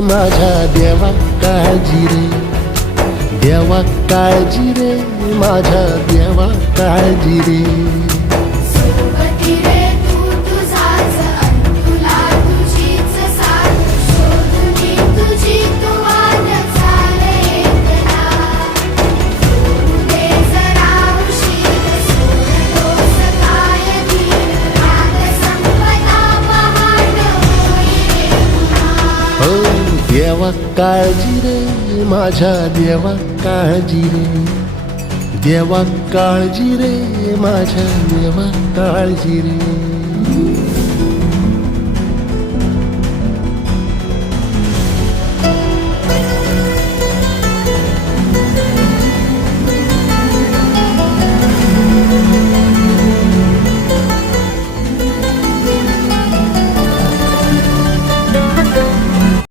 माझ्या देवा काळजी रे, देवा काळजी रे, माझ्या देवा काळजी रे. सोबती रे तू तुझाच अंतुला तुझीच साथ, शोधुनी तुझी तू वाट चाल एकला. सोडू दे जरा उशीर, सोडतोस काय धीर, राग संपता पहाट होई रे पुन्हा. हो देवा काळजी रे, माझ्या देवा काळजी रे, देवा काळजी रे, माझ्या देवा काळजी रे.